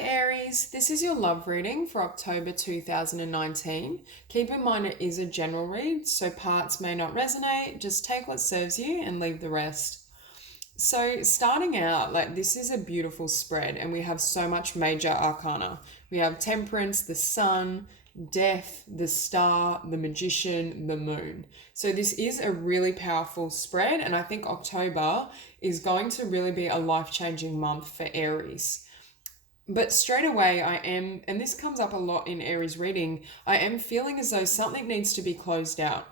Aries, this is your love reading for October 2019. Keep in mind it is a general read, so parts may not resonate. Just take what serves you and leave the rest. So, starting out, like this is a beautiful spread, and we have so much major arcana. We have Temperance, the Sun, Death, the Star, the Magician, the Moon. So, this is a really powerful spread, and I think October is going to really be a life changing month for Aries. But straight away, I am, and this comes up a lot in Aries reading, I am feeling as though something needs to be closed out.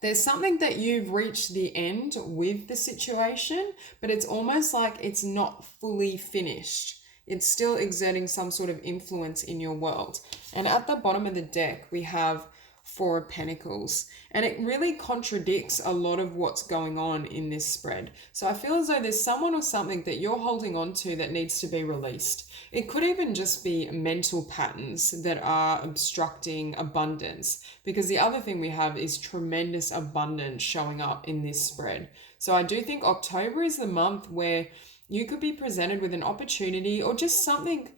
There's something that you've reached the end with the situation, but it's almost like it's not fully finished. It's still exerting some sort of influence in your world. And at the bottom of the deck, we have Four of Pentacles. And it really contradicts a lot of what's going on in this spread. So I feel as though there's someone or something that you're holding on to that needs to be released. It could even just be mental patterns that are obstructing abundance, because the other thing we have is tremendous abundance showing up in this spread. So I do think October is the month where you could be presented with an opportunity or just something.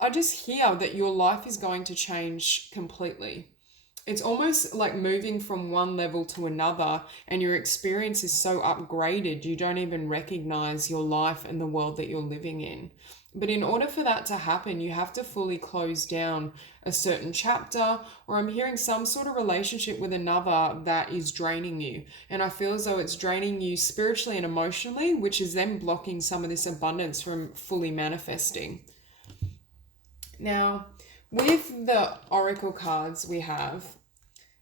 I just hear that your life is going to change completely. It's almost like moving from one level to another, and your experience is so upgraded you don't even recognize your life and the world that you're living in. But in order for that to happen, you have to fully close down a certain chapter, or I'm hearing some sort of relationship with another that is draining you. And I feel as though it's draining you spiritually and emotionally, which is then blocking some of this abundance from fully manifesting. Now, with the oracle cards we have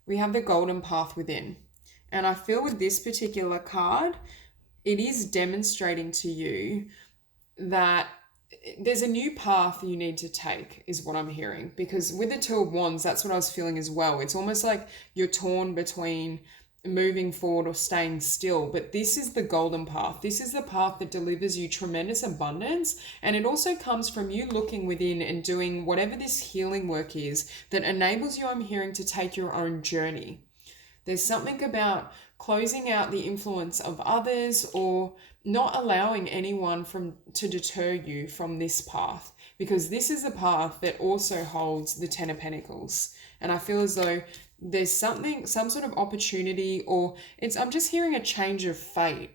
the golden path within. And I feel with this particular card, it is demonstrating to you that there's a new path you need to take, is what I'm hearing. Because with the Two of Wands, that's what I was feeling as well. It's almost like you're torn between moving forward or staying still, but this is the golden path. This is the path that delivers you tremendous abundance, and it also comes from you looking within and doing whatever this healing work is that enables you, I'm hearing, to take your own journey. There's something about closing out the influence of others, or not allowing anyone to deter you from this path, because this is a path that also holds the Ten of Pentacles. And I feel as though there's some sort of opportunity, or I'm just hearing a change of fate.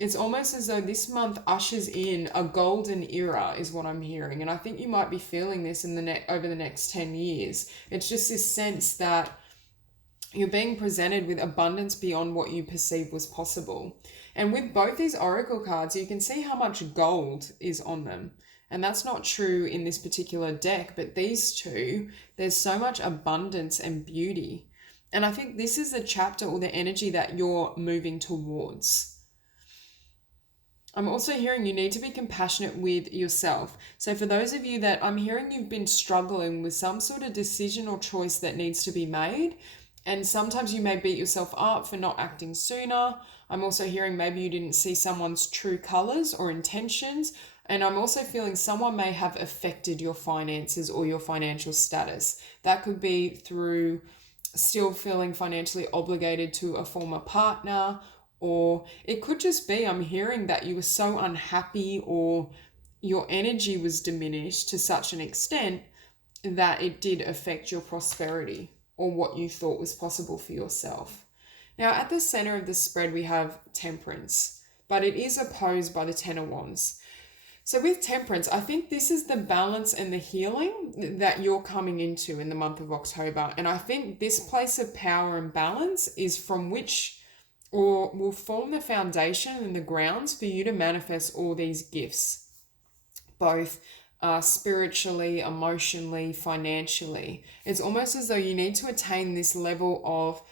It's almost as though this month ushers in a golden era, is what I'm hearing. And I think you might be feeling this over the next 10 years. It's just this sense that you're being presented with abundance beyond what you perceived was possible. And with both these oracle cards, you can see how much gold is on them. And that's not true in this particular deck, but these two, there's so much abundance and beauty. And I think this is the chapter or the energy that you're moving towards. I'm also hearing you need to be compassionate with yourself. So for those of you that I'm hearing you've been struggling with some sort of decision or choice that needs to be made, and sometimes you may beat yourself up for not acting sooner. I'm also hearing maybe you didn't see someone's true colors or intentions. And I'm also feeling someone may have affected your finances or your financial status. That could be through still feeling financially obligated to a former partner, or it could just be, I'm hearing that you were so unhappy, or your energy was diminished to such an extent that it did affect your prosperity or what you thought was possible for yourself. Now, at the center of the spread, we have Temperance, but it is opposed by the Ten of Wands. So with Temperance, I think this is the balance and the healing that you're coming into in the month of October. And I think this place of power and balance is from which, or will form the foundation and the grounds for you to manifest all these gifts, both spiritually, emotionally, financially. It's almost as though you need to attain this level of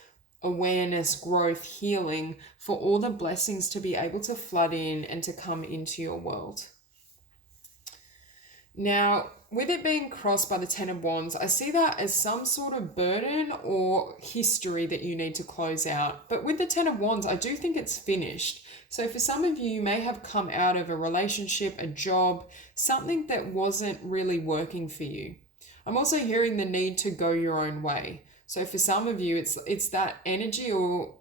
awareness, growth, healing for all the blessings to be able to flood in and to come into your world. Now, with it being crossed by the Ten of Wands, I see that as some sort of burden or history that you need to close out. But with the Ten of Wands, I do think it's finished. So for some of you, you may have come out of a relationship, a job, something that wasn't really working for you. I'm also hearing the need to go your own way. So for some of you, it's that energy or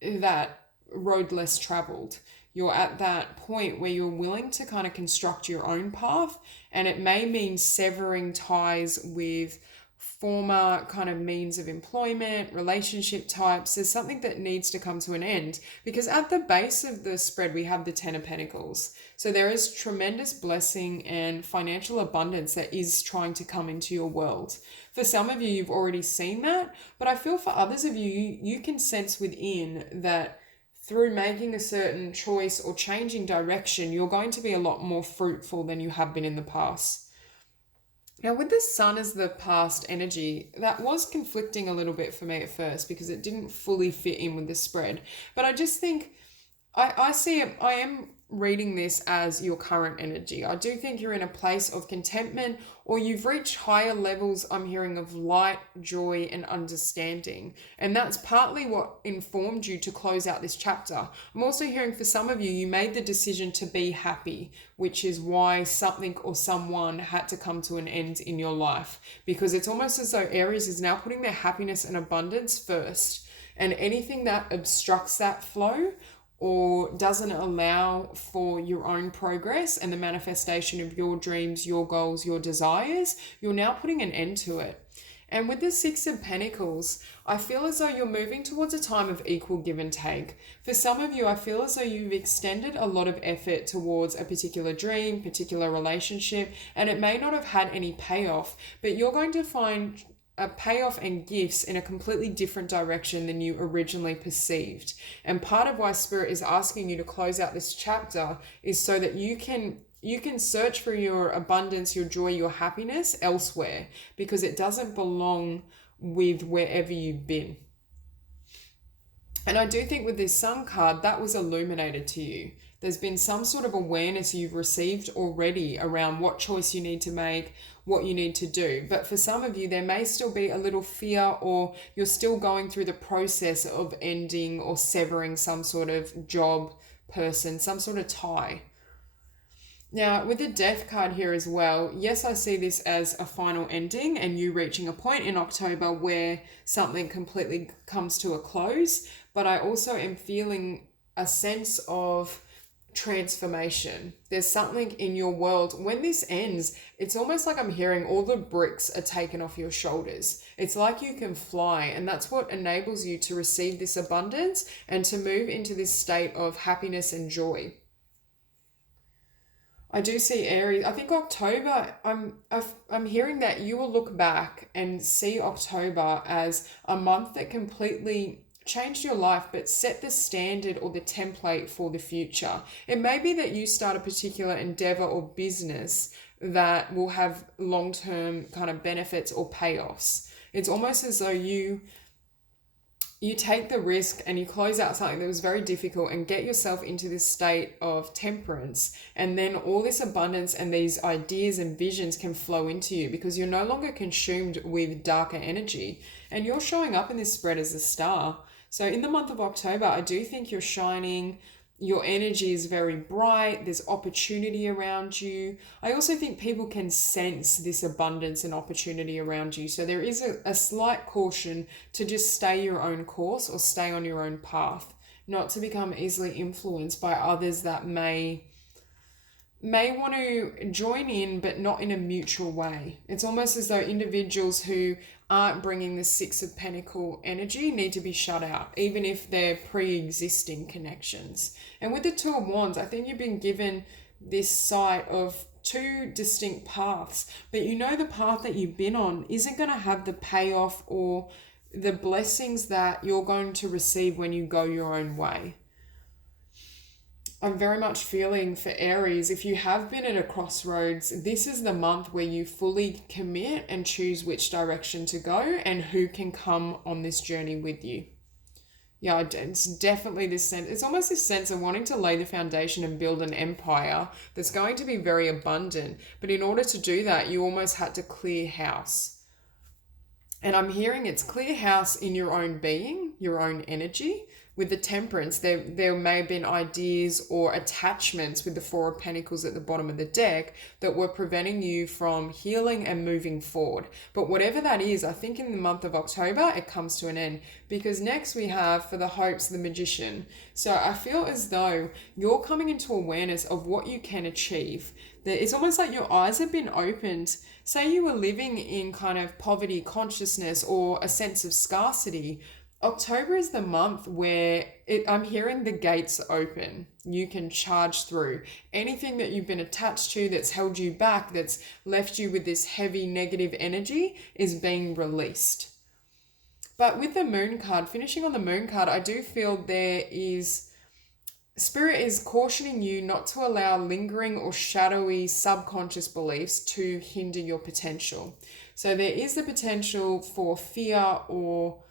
that road less traveled. you're at that point where you're willing to kind of construct your own path, and it may mean severing ties with former kind of means of employment, relationship types. There's something that needs to come to an end, because at the base of the spread we have the Ten of Pentacles. So there is tremendous blessing and financial abundance that is trying to come into your world. For some of you, you've already seen that, but I feel for others of you, you can sense within that through making a certain choice or changing direction, you're going to be a lot more fruitful than you have been in the past. Now, with the Sun as the past energy, that was conflicting a little bit for me at first because it didn't fully fit in with the spread. But I just think I see it, I am reading this as your current energy. I do think you're in a place of contentment, or you've reached higher levels, I'm hearing, of light, joy, and understanding. And that's partly what informed you to close out this chapter. I'm also hearing for some of you, you made the decision to be happy, which is why something or someone had to come to an end in your life. Because it's almost as though Aries is now putting their happiness and abundance first. And anything that obstructs that flow or doesn't allow for your own progress and the manifestation of your dreams, your goals, your desires, you're now putting an end to it. And with the Six of Pentacles, I feel as though you're moving towards a time of equal give and take. For some of you, I feel as though you've extended a lot of effort towards a particular dream, particular relationship, and it may not have had any payoff, but you're going to find a payoff and gifts in a completely different direction than you originally perceived. And part of why Spirit is asking you to close out this chapter is so that you can search for your abundance, your joy, your happiness elsewhere, because it doesn't belong with wherever you've been. And I do think with this Sun card, that was illuminated to you. There's been some sort of awareness you've received already around what choice you need to make, what you need to do. But for some of you, there may still be a little fear, or you're still going through the process of ending or severing some sort of job, person, some sort of tie. Now, with the Death card here as well, yes, I see this as a final ending and you reaching a point in October where something completely comes to a close, but I also am feeling a sense of transformation. There's something in your world. When this ends, it's almost like I'm hearing all the bricks are taken off your shoulders. It's like you can fly, and that's what enables you to receive this abundance and to move into this state of happiness and joy. I do see Aries. I think October, I'm hearing that you will look back and see October as a month that completely changed your life, but set the standard or the template for the future. It may be that you start a particular endeavor or business that will have long-term kind of benefits or payoffs. It's almost as though you take the risk and you close out something that was very difficult and get yourself into this state of temperance, and then all this abundance and these ideas and visions can flow into you because you're no longer consumed with darker energy, and you're showing up in this spread as a star. So in the month of October, I do think you're shining. Your energy is very bright. There's opportunity around you. I also think people can sense this abundance and opportunity around you. So there is a slight caution to just stay your own course or stay on your own path, not to become easily influenced by others that may want to join in, but not in a mutual way. It's almost as though individuals who aren't bringing the Six of Pentacles energy need to be shut out, even if they're pre-existing connections. And with the Two of Wands, I think you've been given this sight of two distinct paths, but you know the path that you've been on isn't going to have the payoff or the blessings that you're going to receive when you go your own way. I'm very much feeling for Aries, if you have been at a crossroads, this is the month where you fully commit and choose which direction to go and who can come on this journey with you. Yeah, it's definitely this sense. It's almost this sense of wanting to lay the foundation and build an empire that's going to be very abundant. But in order to do that, you almost had to clear house. And I'm hearing it's clear house in your own being, your own energy, with the Temperance, there may have been ideas or attachments with the Four of Pentacles at the bottom of the deck that were preventing you from healing and moving forward. But whatever that is, I think in the month of October, it comes to an end, because next we have for the Hopes, the Magician. So I feel as though you're coming into awareness of what you can achieve. It's almost like your eyes have been opened. Say you were living in kind of poverty consciousness or a sense of scarcity. October is the month where I'm hearing the gates open. You can charge through. Anything that you've been attached to that's held you back, that's left you with this heavy negative energy, is being released. But with the Moon card, finishing on the Moon card, I do feel Spirit is cautioning you not to allow lingering or shadowy subconscious beliefs to hinder your potential. So there is the potential for fear or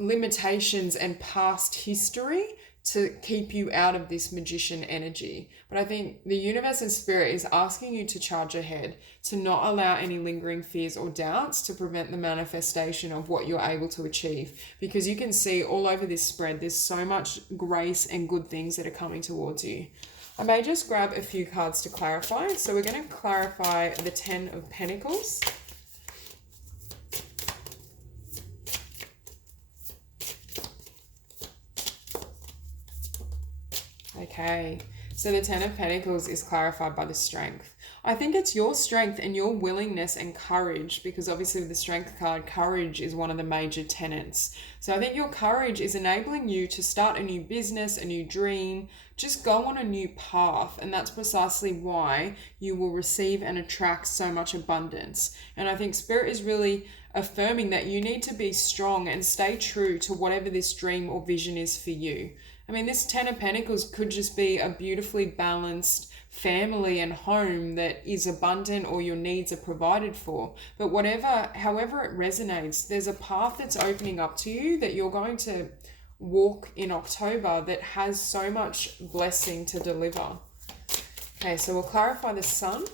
limitations and past history to keep you out of this magician energy. But I think the universe and Spirit is asking you to charge ahead, to not allow any lingering fears or doubts to prevent the manifestation of what you're able to achieve. Because you can see all over this spread, there's so much grace and good things that are coming towards you. I may just grab a few cards to clarify. So we're going to clarify the Ten of Pentacles. Okay, so the Ten of Pentacles is clarified by the Strength. I think it's your strength and your willingness and courage, because obviously with the Strength card, courage is one of the major tenets. So I think your courage is enabling you to start a new business, a new dream, just go on a new path. And that's precisely why you will receive and attract so much abundance. And I think Spirit is really affirming that you need to be strong and stay true to whatever this dream or vision is for you. I mean, this Ten of Pentacles could just be a beautifully balanced family and home that is abundant, or your needs are provided for. But however it resonates, there's a path that's opening up to you that you're going to walk in October that has so much blessing to deliver. Okay, so we'll clarify the Sun.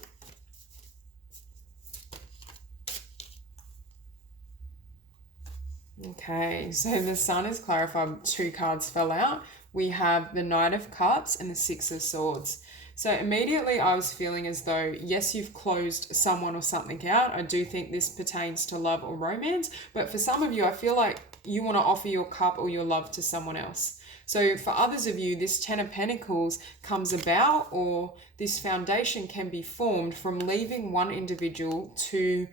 Okay, so the Sun is clarified. Two cards fell out. We have the Knight of Cups and the Six of Swords. So immediately I was feeling as though, yes, you've closed someone or something out. I do think this pertains to love or romance. But for some of you, I feel like you want to offer your cup or your love to someone else. So for others of you, this Ten of Pentacles comes about, or this foundation can be formed from leaving one individual to,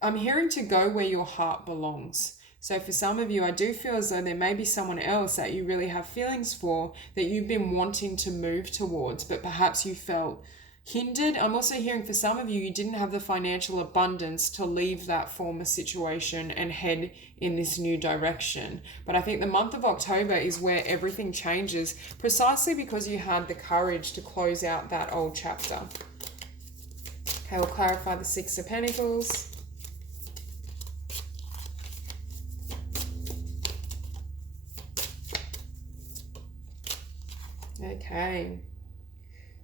I'm hearing, to go where your heart belongs. So for some of you, I do feel as though there may be someone else that you really have feelings for, that you've been wanting to move towards, but perhaps you felt hindered. I'm also hearing for some of you, you didn't have the financial abundance to leave that former situation and head in this new direction. But I think the month of October is where everything changes, precisely because you had the courage to close out that old chapter. Okay, we'll clarify the Six of Pentacles. Okay,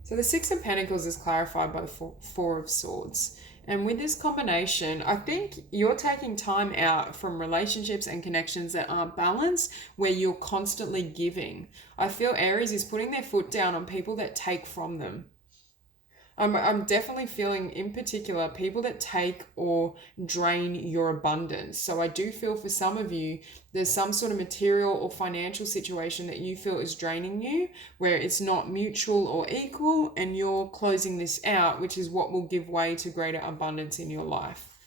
so the Six of Pentacles is clarified by the Four of Swords. And with this combination, I think you're taking time out from relationships and connections that aren't balanced, where you're constantly giving. I feel Aries is putting their foot down on people that take from them. I'm definitely feeling, in particular, people that take or drain your abundance. So I do feel for some of you, there's some sort of material or financial situation that you feel is draining you, where it's not mutual or equal, and you're closing this out, which is what will give way to greater abundance in your life.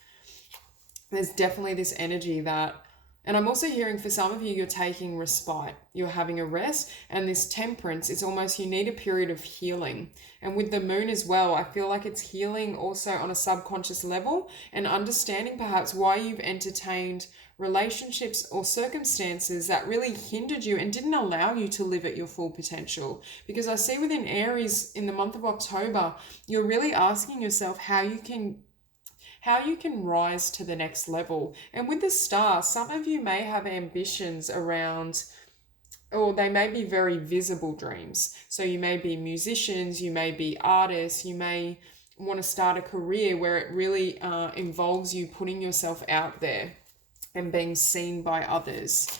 There's definitely this energy that, and I'm also hearing for some of you, you're taking respite, you're having a rest, and this Temperance, it's almost you need a period of healing. And with the Moon as well, I feel like it's healing also on a subconscious level, and understanding perhaps why you've entertained relationships or circumstances that really hindered you and didn't allow you to live at your full potential. Because I see within Aries in the month of October, you're really asking yourself how you can rise to the next level. And with the Star, some of you may have ambitions around, or they may be very visible dreams. So you may be musicians, you may be artists, you may want to start a career where it really involves you putting yourself out there and being seen by others.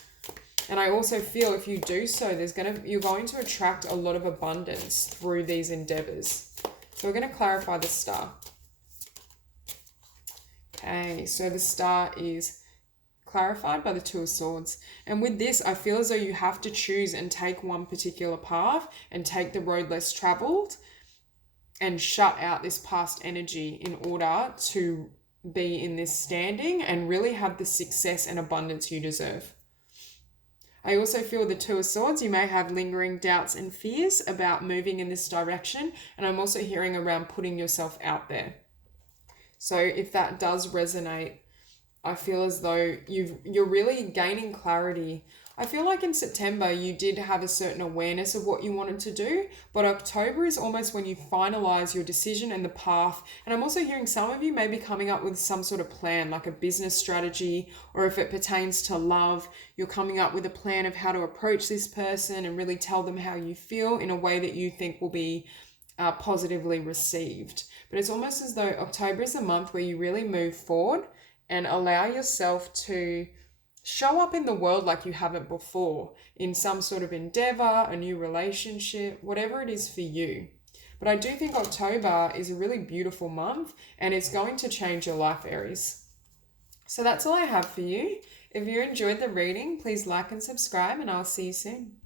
And I also feel if you do so, you're going to attract a lot of abundance through these endeavors. So we're going to clarify the star. Okay, so the star is clarified by the Two of Swords. And with this, I feel as though you have to choose and take one particular path and take the road less traveled and shut out this past energy in order to be in this standing and really have the success and abundance you deserve. I also feel the Two of Swords, you may have lingering doubts and fears about moving in this direction. And I'm also hearing around putting yourself out there. So if that does resonate, I feel as though you're really gaining clarity. I feel like in September you did have a certain awareness of what you wanted to do, but October is almost when you finalize your decision and the path. And I'm also hearing some of you may be coming up with some sort of plan, like a business strategy, or if it pertains to love, you're coming up with a plan of how to approach this person and really tell them how you feel in a way that you think will be positively received. But it's almost as though October is a month where you really move forward and allow yourself to show up in the world like you haven't before, in some sort of endeavor, a new relationship, whatever it is for you. But I do think October is a really beautiful month and it's going to change your life, Aries. So that's all I have for you. If you enjoyed the reading, please like and subscribe, and I'll see you soon.